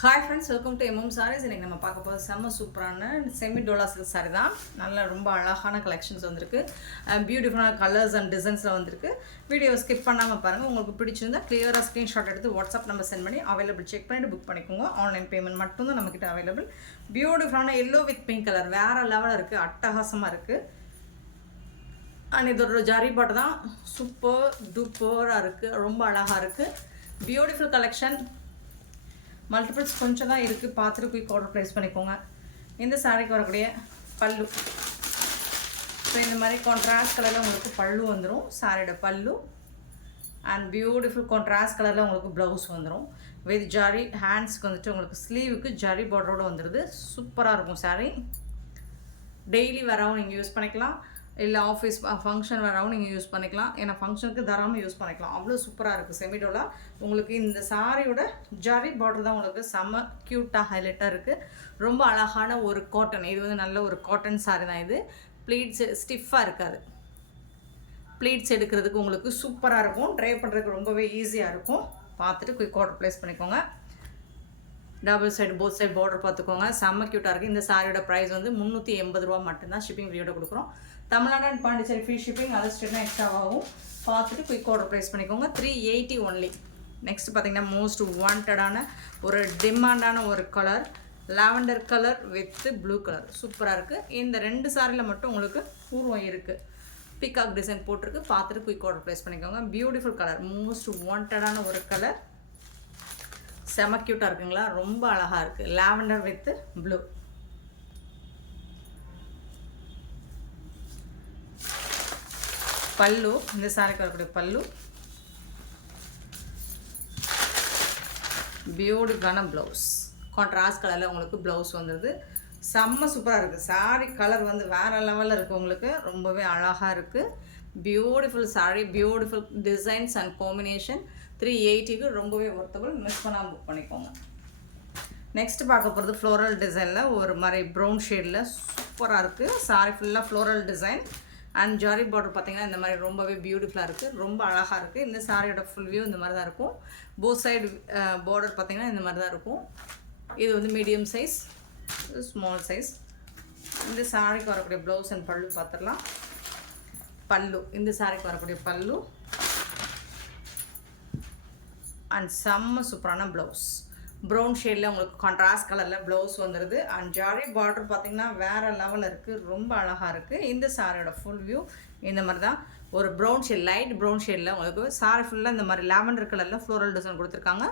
Hi friends, welcome to MM Sarees. இன்றைக்கி நம்ம பார்க்க போகிறது செம்ம சூப்பரான செமி டோலா சில்க் சாரி தான். நல்ல ரொம்ப அழகான கலெக்ஷன்ஸ் வந்திருக்கு. பியூட்டிஃபுல்லான கலர்ஸ் அண்ட் டிசைன்ஸில் வந்திருக்கு. வீடியோ ஸ்கிப் பண்ணாமல் பாருங்கள். உங்களுக்கு பிடிச்சிருந்தா கிளியராக ஸ்க்ரீன்ஷாட் எடுத்து வாட்ஸ்அப் நம்பர் சென்ட் பண்ணி அவைலபிள் செக் பண்ணிட்டு புக் பண்ணிக்கோங்க. ஆன்லைன் பேமெண்ட் மட்டும்தான் நம்மக்கிட்ட அவைலபிள். பியூட்டிஃபுல்லான எல்லோ வித் பிங்க் கலர் வேறு லெவலில் இருக்குது, அட்டகாசமாக இருக்குது. அண்ட் இதோட ஜரி பாட்டு தான் சூப்பர் டூப்பராக இருக்குது, ரொம்ப அழகாக இருக்குது. Beautiful collection. மல்டிபிள்ஸ் கொஞ்சம் தான் இருக்குது, பார்த்துட்டு குயிக் ஆர்டர் ப்ளேஸ் பண்ணிக்கோங்க. இந்த சாரிக்கு வரக்கூடிய பல்லு, ஸோ இந்த மாதிரி கான்ட்ராஸ்ட் கலரில் உங்களுக்கு பல்லு வந்துடும். சாரியோட பல்லு அண்ட் பியூட்டிஃபுல் கான்ட்ராஸ்ட் கலரில் உங்களுக்கு ப்ளவுஸ் வந்துடும் வித் ஜரி. ஹேண்ட்ஸ்க்கு வந்துட்டு உங்களுக்கு ஸ்லீவுக்கு ஜரி பார்டரோடு வந்துடுது. சூப்பராக இருக்கும் சாரீ. டெய்லி வரவும் நீங்கள் யூஸ் பண்ணிக்கலாம், இல்லை ஆஃபீஸ் ஃபங்க்ஷன் வரவும் நீங்கள் யூஸ் பண்ணிக்கலாம். ஏன்னா ஃபங்க்ஷனுக்கு தராமல் யூஸ் பண்ணிக்கலாம். அவ்வளோ சூப்பராக இருக்குது செமிடோலா. உங்களுக்கு இந்த சாரியோட ஜரி பார்டர் தான் உங்களுக்கு செம்ம க்யூட்டாக ஹைலைட்டாக இருக்குது. ரொம்ப அழகான ஒரு காட்டன். இது வந்து நல்ல ஒரு காட்டன் சாரி தான். இது ப்ளீட்ஸ் ஸ்டிஃபாக இருக்காது. ப்ளீட்ஸ் எடுக்கிறதுக்கு உங்களுக்கு சூப்பராக இருக்கும். ட்ரை பண்ணுறதுக்கு ரொம்பவே ஈஸியாக இருக்கும். பார்த்துட்டு குயிக் ஆர்டர் ப்ளேஸ் பண்ணிக்கோங்க. Double side both side border பார்த்துக்கோங்க. செம்ம க்யூட்டாக இருக்குது. இந்த சாரியோட ப்ரைஸ் வந்து 380 ரூபா மட்டும்தான். ஷிப்பிங் ஃப்ரீயோட கொடுக்குறோம். Tamil Nadu and Pondicherry free shipping, other ஸ்டேட்னா எக்ஸ்ட்ராவாகும். பார்த்துட்டு குயிக் ஆர்டர் ப்ளேஸ் பண்ணிக்கோங்க. 380 ஒன்லி. நெக்ஸ்ட் பார்த்தீங்கன்னா மோஸ்ட் வாண்டடான ஒரு டிமாண்டான ஒரு colour, lavender colour with blue colour. சூப்பராக இருக்குது. இந்த ரெண்டு சாரியில் மட்டும் உங்களுக்கு பூர்வம் இருக்குது. பிகாக் டிசைன் போட்டிருக்கு. பார்த்துட்டு குயிக் ஆர்டர் ப்ளேஸ் பண்ணிக்கோங்க. பியூட்டிஃபுல் கலர், மோஸ்ட் வாண்டடான ஒரு கலர். செம க்யூட்டாக இருக்குங்களா, ரொம்ப அழகாக இருக்குது. Lavender with blue. பல்லு, இந்த சாரிக்கு வரக்கூடிய பல்லு. பியூட்டிஃபுல்லான ப்ளவுஸ், கான்ட்ராஸ்ட் கலரில் உங்களுக்கு ப்ளவுஸ் வந்துடுது. செம்ம சூப்பராக இருக்குது. சாரி கலர் வந்து வேறு லெவலில் இருக்குது. உங்களுக்கு ரொம்பவே அழகாக இருக்குது. Beautiful sari, beautiful designs and combination. 380க்கு ரொம்பவே ஒர்த்தபிள். மிஸ் பண்ணாமல் புக் பண்ணிக்கோங்க. நெக்ஸ்ட் பார்க்க போகிறது ஃப்ளோரல் டிசைனில் ஒரு மாதிரி ப்ரௌன் ஷேடில் சூப்பராக இருக்குது. சாரி ஃபுல்லாக floral design and zari border பார்த்திங்கன்னா இந்த மாதிரி ரொம்பவே பியூட்டிஃபுல்லாக இருக்குது, ரொம்ப அழகாக இருக்குது. இந்த சாரியோட ஃபுல் வியூ இந்த மாதிரி தான் இருக்கும். போத் சைடு பார்டர் பார்த்திங்கன்னா இந்த மாதிரி தான் இருக்கும். இது வந்து மீடியம் சைஸ், ஸ்மால் சைஸ். இந்த சாரிக்கு வரக்கூடிய ப்ளவுஸ் அண்ட் பல்லு பார்த்துடலாம். பல்லு, இந்த சாரிக்கு வரக்கூடிய பல்லு அண்ட் செம்ம சூப்பரான ப்ளவுஸ். ப்ரௌன் ஷேடில் உங்களுக்கு கான்ட்ராஸ்ட் கலரில் ப்ளவுஸ் வந்துடுது. அண்ட் ஜாரி பார்டர் பார்த்திங்கன்னா வேறு லெவலில் இருக்குது, ரொம்ப அழகாக இருக்குது. இந்த சாரியோட ஃபுல் வியூ இந்த மாதிரி தான். ஒரு ப்ரௌன் ஷேட், லைட் ப்ரௌன் ஷேடில் உங்களுக்கு சாரி ஃபுல்லாக இந்த மாதிரி லாவெண்டர் கலரில் ஃப்ளோரல் டிசைன் கொடுத்துருக்காங்க.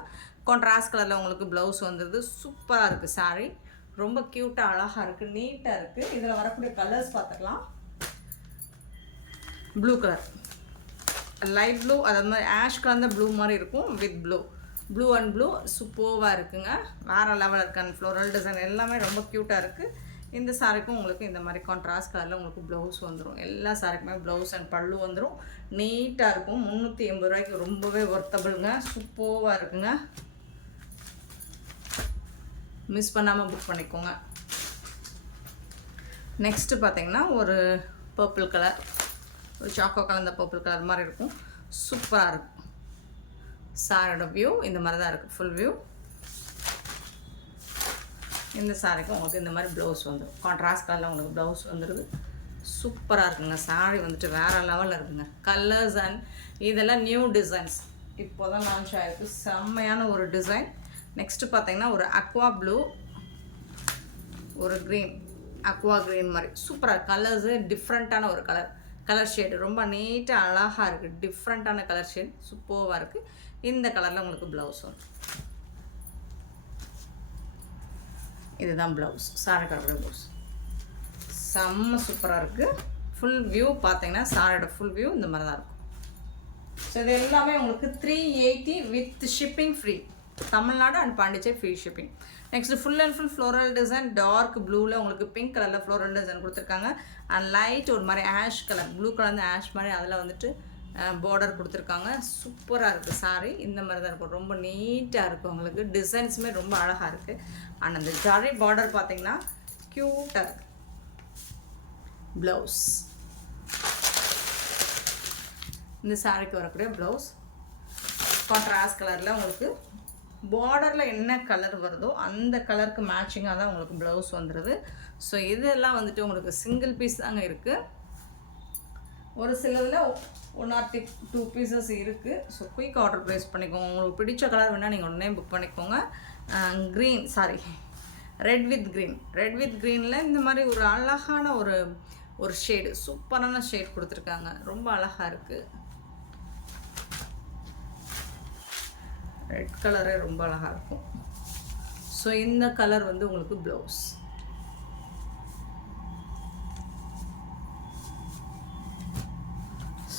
கான்ட்ராஸ்ட் கலரில் உங்களுக்கு ப்ளவுஸ் வந்துடுது. சூப்பராக இருக்குது சாரி. ரொம்ப க்யூட்டாக அழகாக இருக்குது, நீட்டாக இருக்குது. இதில் வரக்கூடிய கலர்ஸ் பார்த்துக்கலாம். ப்ளூ கலர், லைட் ப்ளூ, அதாவது மாதிரி ஆஷ் கலந்த ப்ளூ மாதிரி இருக்கும் with blue. Blue and blue சூப்பராக இருக்குங்க, வேறு லெவலில் இருக்குது. அண்ட் ஃப்ளோரல் டிசைன் எல்லாமே ரொம்ப க்யூட்டாக இருக்குது. இந்த சாரிக்கும் உங்களுக்கு இந்த மாதிரி கான்ட்ராஸ்ட் கலரில் உங்களுக்கு ப்ளவுஸ் வந்துடும். எல்லா சாரிக்குமே ப்ளவுஸ் அண்ட் பல்லு வந்துடும். நீட்டாக இருக்கும். 380 ரூபாய்க்கு ரொம்பவே ஒர்த்தபிளுங்க, சூப்பராக இருக்குங்க. மிஸ் பண்ணாமல் புக் பண்ணிக்கோங்க. நெக்ஸ்ட்டு பார்த்தீங்கன்னா ஒரு பர்பிள் கலர், ஒரு சாக்கோ கலந்த பர்பிள் கலர் மாதிரி இருக்கும். சூப்பராக இருக்கும். சாரியோட வியூ இந்த மாதிரி தான் இருக்குது, ஃபுல் வியூ. இந்த சாரிக்கு உங்களுக்கு இந்த மாதிரி ப்ளவுஸ் வந்துடும். கான்ட்ராஸ்ட் கலரில் உங்களுக்கு ப்ளவுஸ் வந்துடுது. சூப்பராக இருக்குங்க. சாரி வந்துட்டு வேறு லெவலில் இருக்குங்க. கலர்ஸ் அண்ட் இதெல்லாம் நியூ டிசைன்ஸ், இப்போ தான் லான்ச் ஆகிருக்கு. செம்மையான ஒரு டிசைன். நெக்ஸ்ட்டு பார்த்தீங்கன்னா ஒரு அக்வா ப்ளூ, ஒரு க்ரீன், அக்வா க்ரீன் மாதிரி சூப்பராக. கலர்ஸு டிஃப்ரெண்ட்டான ஒரு கலர் ஷேடு, ரொம்ப நீட்டாக அழகாக இருக்குது. டிஃப்ரெண்ட்டான கலர் ஷேட், சூப்பராக இருக்குது. இந்த கலரில் உங்களுக்கு ப்ளவுஸ் வரும். இதுதான் ப்ளவுஸ், சாரி கலர் ப்ளவுஸ். செம்ம சூப்பராக இருக்குது. ஃபுல் வியூ பார்த்தீங்கன்னா சாரியோட ஃபுல் வியூ இந்த மாதிரி தான் இருக்கும். ஸோ இது எல்லாமே உங்களுக்கு 380 with shipping free. Tamil Nadu and Pondicherry free shipping. Next full and full floral design. Dark ப்ளூவில் உங்களுக்கு பிங்க் கலரில் ஃப்ளோரல் டிசைன் கொடுத்துருக்காங்க. அண்ட் லைட் ஒரு மாதிரி ஆஷ் கலர், ப்ளூ கலர் வந்து ஆஷ் மாதிரி அதில் வந்துட்டு பார்டர் கொடுத்துருக்காங்க. சூப்பராக இருக்குது சாரி. இந்த மாதிரி தான் இருக்கும், ரொம்ப நீட்டாக இருக்குது. உங்களுக்கு டிசைன்ஸுமே ரொம்ப அழகாக இருக்குது. அண்ட் அந்த ஜரி பார்டர் பார்த்திங்கன்னா க்யூட்டாக இருக்குது. ப்ளவுஸ், இந்த சாரிக்கு வரக்கூடிய ப்ளவுஸ் கான்ட்ராஸ்ட் கலரில் உங்களுக்கு பார்டரில் என்ன கலர் வருதோ அந்த கலருக்கு மேட்சிங்காக தான் உங்களுக்கு ப்ளவுஸ் வந்துடுது. ஸோ இதெல்லாம் வந்துட்டு உங்களுக்கு சிங்கிள் பீஸ் தாங்க இருக்குது. ஒரு சிலதில் 1 or 2 பீசஸ் இருக்குது. ஸோ குயிக் ஆர்டர் ப்ளேஸ் பண்ணிக்கோங்க. உங்களுக்கு பிடிச்ச கலர் வேணால் நீங்கள் உடனே புக் பண்ணிக்கோங்க. ரெட் வித் க்ரீனில் இந்த மாதிரி ஒரு அழகான ஒரு ஷேடு, சூப்பரான ஷேட் கொடுத்துருக்காங்க. ரொம்ப அழகாக இருக்குது. ரெட் கலரே ரொம்ப அழகாக இருக்கும். ஸோ இந்த கலர் வந்து உங்களுக்கு ப்ளவுஸ்.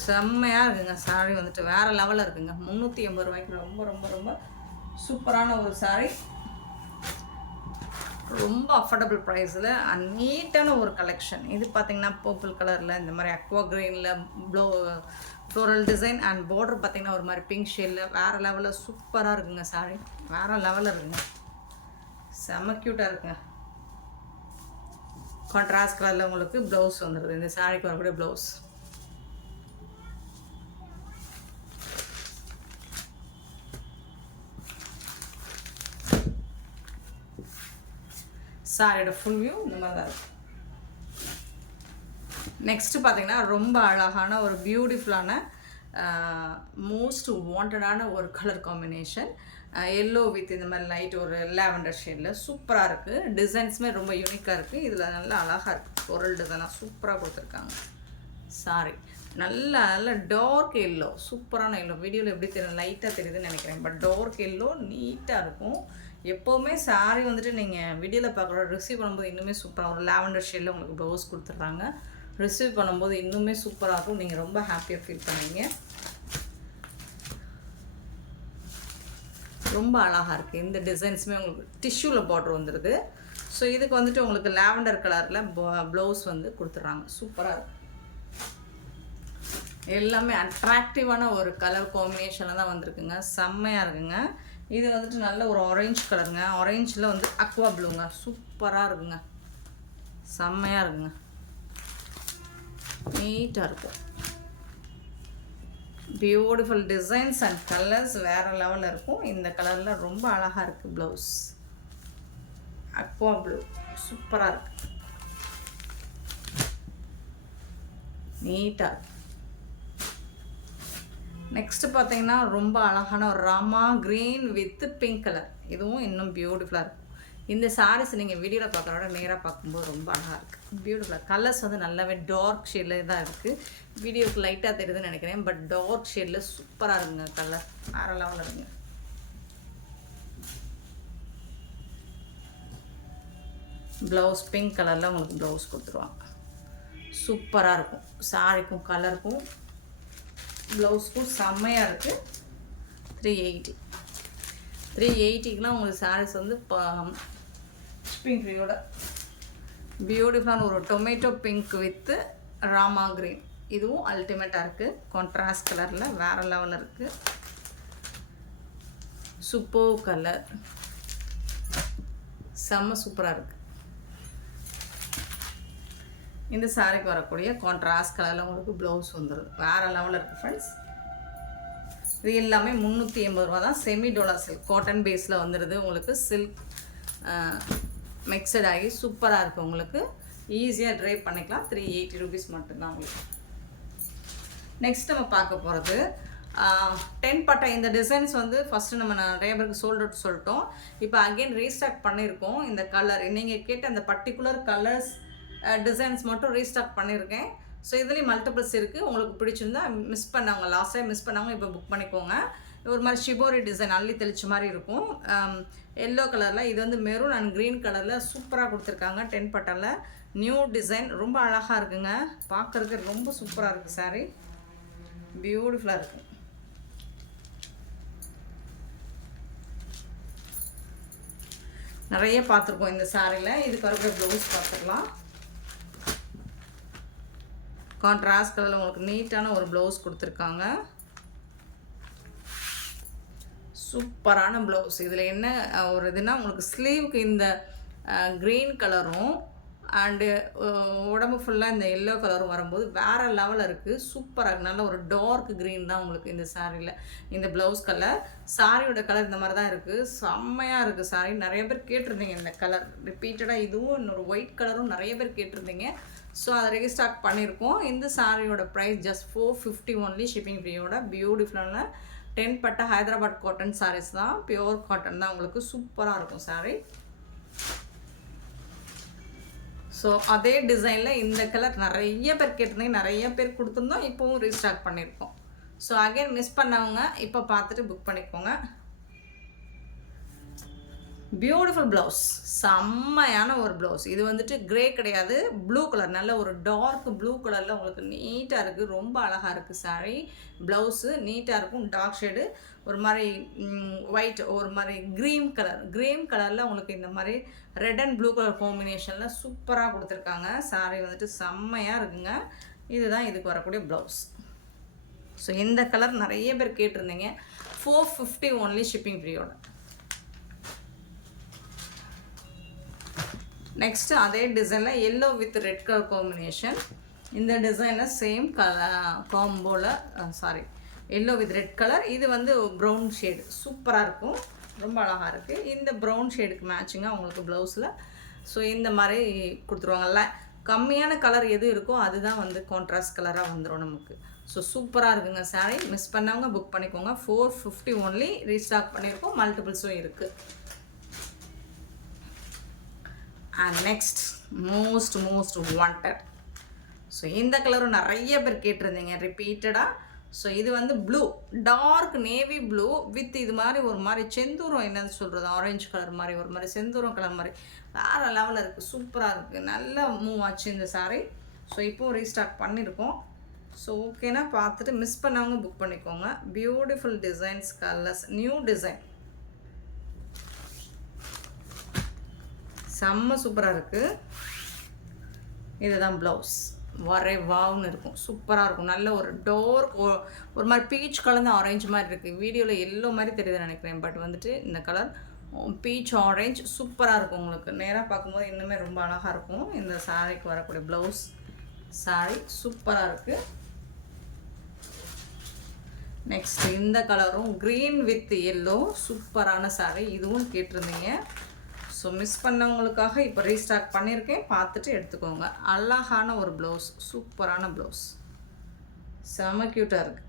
செம்மையாக இருக்குங்க. சாரீ வந்துட்டு வேறு லெவலில் இருக்குங்க. 380 ரூபாய்க்கு ரொம்ப ரொம்ப ரொம்ப சூப்பரான ஒரு சாரீ. ரொம்ப அஃபோர்டபுள் ப்ரைஸில் நீட்டான ஒரு கலெக்ஷன். இது பார்த்திங்கன்னா பர்பிள் கலரில் இந்த மாதிரி அக்வா க்ரீனில் ஃப்ளோரல் டிசைன் அண்ட் பார்டர் பார்த்திங்கன்னா ஒரு மாதிரி பிங்க் ஷேடில் வேறு லெவலில் சூப்பராக இருக்குங்க. சாரீ வேறு லெவலில் இருக்குங்க. செம்ம க்யூட்டாக இருக்குங்க. கான்ட்ராஸ்ட் கலரில் உங்களுக்கு ப்ளவுஸ் வந்துடுது. இந்த சாரீக்கு வரக்கூடிய ப்ளவுஸ். சாரியோட ஃபுல் வியூ இந்த மாதிரி தான் இருக்கும். நெக்ஸ்ட்டு பார்த்தீங்கன்னா ரொம்ப அழகான ஒரு பியூட்டிஃபுல்லான மோஸ்ட் வாண்டடான ஒரு கலர் காம்பினேஷன். எல்லோ வித் இந்த மாதிரி லைட் ஒரு லாவெண்டர் ஷேடில் சூப்பராக இருக்குது. டிசைன்ஸுமே ரொம்ப யூனிக்காக இருக்குது. இதில் நல்லா அழகாக இருக்குது. ஃப்ளோரல் டிசைனாக சூப்பராக கொடுத்துருக்காங்க. சாரி நல்ல டார்க் எல்லோ, சூப்பரான எல்லோ. வீடியோவில் எப்படி தெரியும், லைட்டாக தெரியுதுன்னு நினைக்கிறேன். பட் டார்க் எல்லோ நீட்டாக இருக்கும். எப்போவுமே சாரீ வந்துட்டு நீங்கள் வீடியோவில் பார்க்குற ரிசீவ் பண்ணும்போது இன்னுமே சூப்பராக ஒரு லாவெண்டர் ஷேடில் உங்களுக்கு ப்ளவுஸ் கொடுத்துட்றாங்க. ரிசீவ் பண்ணும்போது இன்னுமே சூப்பராக இருக்கும். நீங்கள் ரொம்ப ஹாப்பியாக ஃபீல் பண்ணுவீங்க. ரொம்ப அழகாக இருக்குது. இந்த டிசைன்ஸுமே உங்களுக்கு டிஷ்யூவில் பார்டர் வந்துடுது. ஸோ இதுக்கு வந்துட்டு உங்களுக்கு லாவெண்டர் கலரில் ப்ளவுஸ் வந்து கொடுத்துட்றாங்க. சூப்பராக இருக்குது. எல்லாமே அட்ராக்டிவான ஒரு கலர் காம்பினேஷனில் தான் வந்திருக்குங்க. செம்மையாக இருக்குங்க. இது வந்துட்டு நல்ல ஒரு ஆரஞ்சு கலருங்க. ஆரஞ்சில் வந்து அக்வா ப்ளூங்க. சூப்பராக இருக்குங்க. செம்மையாக இருக்குங்க. நீட்டாக இருக்கும். பியூட்டிஃபுல் டிசைன்ஸ் அண்ட் கலர்ஸ் வேறு லெவலில் இருக்கும். இந்த கலரில் ரொம்ப அழகாக இருக்குது ப்ளவுஸ். அக்வா ப்ளூ சூப்பராக இருக்குது. நீட்டாக இருக்குது. நெக்ஸ்ட்டு பார்த்தீங்கன்னா ரொம்ப அழகான ஒரு Rama green with pink colour. இதுவும் இன்னும் பியூட்டிஃபுல்லாக இருக்கும். இந்த சாரீஸ் நீங்கள் வீடியோவில் பார்க்குறோட நேராக பார்க்கும்போது ரொம்ப அழகாக இருக்குது. பியூட்டிஃபுல்லாக கலர்ஸ் வந்து நல்லாவே டார்க் ஷேடில் தான் இருக்குது. வீடியோவுக்கு லைட்டாக தெரியுதுன்னு நினைக்கிறேன். பட் டார்க் ஷேடில் சூப்பராக இருக்குங்க. கலர் வேறு லெவலில் இருக்குங்க. ப்ளவுஸ் பிங்க் கலரில் உங்களுக்கு ப்ளவுஸ் கொடுத்துருவாங்க. சூப்பராக இருக்கும். சாரிக்கும் கலருக்கும் ப்ளவுஸ்க்கும் செம்மையாக இருக்குது. 380க்குலாம் உங்களுக்கு சாரீஸ் வந்து ஷிப்பிங் ஃப்ரீயோட பியூட்டிஃபுல்லான ஒரு tomato pink with Rama green. இதுவும் அல்டிமேட்டாக இருக்குது. கான்ட்ராஸ்ட் கலரில் வேறு லெவலில் இருக்குது. சூப்பர் கலர், செம்ம சூப்பராக இருக்குது. இந்த சாரிக்கு வரக்கூடிய கான்ட்ராஸ்ட் கலரில் உங்களுக்கு ப்ளவுஸ் வந்துடுது. வேறு லெவலில் இருக்குது ஃப்ரெண்ட்ஸ். இது எல்லாமே 380 ரூபா தான். செமி டோலா சில்க் காட்டன் பேஸில் வந்துடுது. உங்களுக்கு சில்க் மிக்சட் ஆகி சூப்பராக இருக்குது. உங்களுக்கு ஈஸியாக ட்ரை பண்ணிக்கலாம். 380 ருபீஸ் மட்டும்தான் உங்களுக்கு. நெக்ஸ்ட் நம்ம பார்க்க போகிறது 10 பட்டை. இந்த டிசைன்ஸ் வந்து ஃபஸ்ட்டு நம்ம நிறைய பேருக்கு சோல்ட் அவுட் சொல்லிட்டோம். இப்போ அகெயின் ரீஸ்டாக் பண்ணியிருக்கோம். இந்த கலர் நீங்கள் கேட்ட அந்த பர்டிகுலர் கலர்ஸ் டிசைன்ஸ் மட்டும் ரீஸ்டாக் பண்ணியிருக்கேன். ஸோ இதுலேயும் மல்டிபிள்ஸ் இருக்குது. உங்களுக்கு பிடிச்சிருந்தா மிஸ் பண்ணவங்க, லாஸ்ட் டைம் மிஸ் பண்ணவங்க இப்போ புக் பண்ணிக்கோங்க. ஒரு மாதிரி ஷிபோரி டிசைன் அள்ளி தெளிச்ச மாதிரி இருக்கும். எல்லோ கலரில், இது வந்து மெரூன் அண்ட் க்ரீன் கலரில் சூப்பராக கொடுத்துருக்காங்க. 10 பட்டாவில் நியூ டிசைன் ரொம்ப அழகாக இருக்குங்க. பார்க்குறதுக்கு ரொம்ப சூப்பராக இருக்குது. சாரி பியூட்டிஃபுல்லாக இருக்குது. நிறைய பார்த்துருக்கோம் இந்த சாரியில். இதுக்கு வரக்கூடிய ப்ளவுஸ் பார்த்துக்கலாம். கான்ட்ராஸ்ட் கலரில் உங்களுக்கு நீட்டான ஒரு ப்ளவுஸ் கொடுத்துருக்காங்க. சூப்பரான ப்ளவுஸ். இதில் என்ன ஒரு இதுனா, உங்களுக்கு ஸ்லீவுக்கு இந்த க்ரீன் கலரும் அண்டு உடம்பு ஃபுல்லாக இந்த எல்லோ கலரும் வரும்போது வேறு லெவலில் இருக்குது. சூப்பராக நல்ல ஒரு டார்க் க்ரீன் தான் உங்களுக்கு இந்த சாரியில் இந்த ப்ளவுஸ் கலர். சாரியோட கலர் இந்த மாதிரி தான் இருக்குது. செம்மையாக இருக்குது சாரி. நிறைய பேர் கேட்டிருந்தீங்க இந்த கலர் ரிப்பீட்டடாக. இதுவும் இன்னொரு ஒயிட் கலரும் நிறைய பேர் கேட்டிருந்தீங்க. ஸோ அதை ரீஸ்டாக் பண்ணியிருக்கோம். இந்த சாரியோட ப்ரைஸ் ஜஸ்ட் 450 ஒன்லி ஷிப்பிங் ஃப்ரீயோட. பியூட்டிஃபுல்லான 10 பட்டை ஹைதராபாத் காட்டன் சாரீஸ் தான். பியோர் காட்டன் தான். உங்களுக்கு சூப்பராக இருக்கும் சாரீ. ஸோ அதே டிசைனில் இந்த கலர் நிறைய பேர் கேட்டிருந்தீங்க, நிறைய பேர் கொடுத்துருந்தோம். இப்போவும் ரீஸ்டாக் பண்ணியிருக்கோம். ஸோ அகைன் மிஸ் பண்ணவங்க இப்போ பார்த்துட்டு புக் பண்ணிக்கோங்க. பியூட்டிஃபுல் ப்ளவுஸ், செம்மையான ஒரு ப்ளவுஸ். இது வந்துட்டு க்ரே கிடையாது, ப்ளூ கலர், நல்ல ஒரு டார்க் ப்ளூ கலரில் உங்களுக்கு நீட்டாக இருக்குது. ரொம்ப அழகாக இருக்குது சாரீ. ப்ளவுஸு நீட்டாக இருக்கும். டார்க் ஷேடு ஒரு மாதிரி ஒயிட், ஒரு மாதிரி க்ரீன் கலரில் உங்களுக்கு இந்த மாதிரி ரெட் அண்ட் ப்ளூ கலர் காம்பினேஷனில் சூப்பராக கொடுத்துருக்காங்க. சாரீ வந்துட்டு செம்மையாக இருக்குங்க. இதுதான் இதுக்கு வரக்கூடிய ப்ளவுஸ். ஸோ இந்த கலர் நிறைய பேர் கேட்டிருந்தீங்க. 450 ஒன்லி ஷிப்பிங் ஃப்ரீயோட. நெக்ஸ்ட்டு அதே டிசைனில் yellow with red colour combination. இந்த டிசைனில் சேம் காம்போவில் எல்லோ வித் ரெட் கலர். இது வந்து ப்ரௌன் ஷேடு சூப்பராக இருக்கும். ரொம்ப அழகாக இருக்குது. இந்த ப்ரௌன் ஷேடுக்கு மேட்சிங்காக உங்களுக்கு ப்ளவுஸில் ஸோ இந்த மாதிரி கொடுத்துருவாங்கல்ல. கம்மியான கலர் எது இருக்கோ அதுதான் வந்து கான்ட்ராஸ்ட் கலராக வந்துடும் நமக்கு. ஸோ சூப்பராக இருக்குங்க சாரீ. மிஸ் பண்ணவங்க புக் பண்ணிக்கோங்க. 450 ஒன்லி ரீஸ்டாக் பண்ணியிருக்கோம். மல்டிபிள்ஸும் இருக்குது. And next most wanted. So இந்த கலரும் நிறைய பேர் கேட்டிருந்தீங்க ரிப்பீட்டடாக. ஸோ இது வந்து blue, dark navy blue with இது மாதிரி ஒரு மாதிரி செந்தூரம், என்னன்னு சொல்கிறது, ஆரஞ்சு கலர் மாதிரி ஒரு மாதிரி செந்தூரம் கலர் மாதிரி வேறு லெவலில் இருக்குது. சூப்பராக இருக்குது. நல்லா மூவ் ஆச்சு இந்த சாரீ. ஸோ இப்போது ரீஸ்டார்ட் பண்ணியிருக்கோம். ஸோ ஓகேனா பார்த்துட்டு மிஸ் பண்ணவங்க புக் பண்ணிக்கோங்க. Beautiful designs, colours, new design, செம்ம சூப்பராக இருக்குது. இதுதான் ப்ளவுஸ். வாவ்னு இருக்கும். சூப்பராக இருக்கும். நல்ல ஒரு டார்க் ஒரு மாதிரி பீச் கலந்து ஆரஞ்சு மாதிரி இருக்குது. வீடியோவில் எல்லோ மாதிரி தெரியுதுன்னு நினைக்கிறேன். பட் வந்துட்டு இந்த கலர் பீச் ஆரஞ்சு சூப்பராக இருக்கும். உங்களுக்கு நேராக பார்க்கும்போது இன்னுமே ரொம்ப அழகாக இருக்கும். இந்த சாரீக்கு வரக்கூடிய ப்ளவுஸ் சாரீ சூப்பராக இருக்குது. நெக்ஸ்ட் இந்த கலரும் க்ரீன் வித் எல்லோ சூப்பரான சாரீ. இதுவும் கேட்டிருந்தீங்க. ஸோ மிஸ் பண்ணவங்களுக்காக இப்போ ரீஸ்டாக் பண்ணியிருக்கேன். பார்த்துட்டு எடுத்துக்கோங்க. அழகான ஒரு ப்ளவுஸ், சூப்பரான ப்ளவுஸ், செம க்யூட்டாக இருக்குது.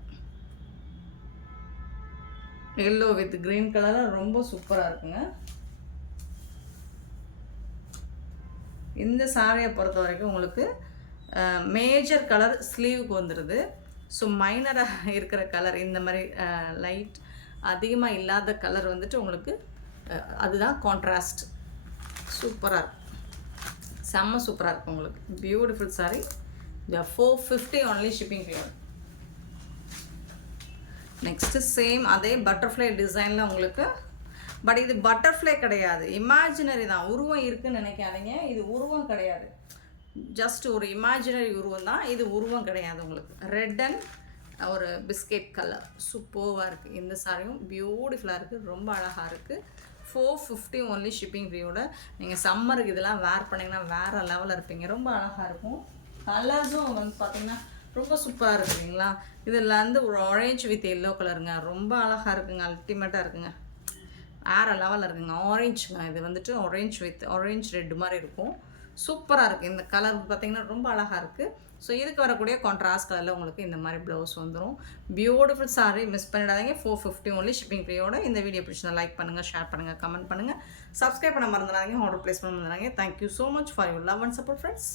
எல்லோ வித் க்ரீன் கலரில் ரொம்ப சூப்பராக இருக்குங்க. இந்த சாரியை பொறுத்த வரைக்கும் உங்களுக்கு மேஜர் கலர் ஸ்லீவுக்கு வந்துடுது. ஸோ மைனராக இருக்கிற கலர் இந்த மாதிரி லைட் அதிகமாக இல்லாத கலர் வந்துட்டு உங்களுக்கு அதுதான் கான்ட்ராஸ்ட். சூப்பராக இருக்கும். செம்ம சூப்பராக இருக்கும் உங்களுக்கு. Beautiful sari. 450 only shipping free. Next same அதே பட்டர்ஃப்ளை டிசைனில் உங்களுக்கு, பட் இது பட்டர்ஃப்ளை கிடையாது, இமேஜினரி தான். உருவம் இருக்குதுன்னு நினைக்காதீங்க. இது உருவம் கிடையாது, ஜஸ்ட் ஒரு இமேஜினரி உருவம் தான். இது உருவம் கிடையாது. உங்களுக்கு ரெட் அண்ட் ஒரு பிஸ்கெட் கலர் சூப்பராக இருக்குது. இந்த சாரியும் பியூட்டிஃபுல்லாக இருக்குது. ரொம்ப அழகாக இருக்குது. 450 ஒன்லி ஷிப்பிங் ஃப்ரீயோட. நீங்கள் சம்மருக்கு இதெல்லாம் வேர் பண்ணிங்கன்னா வேறு லெவலில் இருப்பீங்க. ரொம்ப அழகாக இருக்கும். கலர்ஸும் வந்து பார்த்திங்கன்னா ரொம்ப சூப்பராக இருக்குங்களா. இதில் வந்து ஒரு ஆரஞ்சு வித் எல்லோ கலருங்க. ரொம்ப அழகாக இருக்குங்க. அல்டிமேட்டாக இருக்குங்க. வேறு லெவலில் இருக்குங்க. ஆரஞ்சுங்க. இது வந்துட்டு ஆரஞ்சு வித் ஆரஞ்சு ரெட் மாதிரி இருக்கும். சூப்பராக இருக்குது. இந்த கலர் பார்த்திங்கன்னா ரொம்ப அழகாக இருக்குது. ஸோ இதுக்கு வரக்கூடிய கான்ட்ராஸ்ட் கலரில் உங்களுக்கு இந்த மாதிரி ப்ளவுஸ் வந்துடும். பியூட்டிஃபுல் சாரீ. மிஸ் பண்ணிடாதீங்க. 450 ஒன்லி ஷிப்பிங் ஃப்ரீயோட. இந்த வீடியோ பிடிச்சா லைக் பண்ணுங்கள், ஷேர் பண்ணுங்கள், கமெண்ட் பண்ணுங்கள், சப்ஸ்கிரைப் பண்ண மறந்துடாதீங்க, ஆர்டர் ப்ளேஸ் பண்ண மறந்துடாதீங்க. Thank you so much for your love and support friends.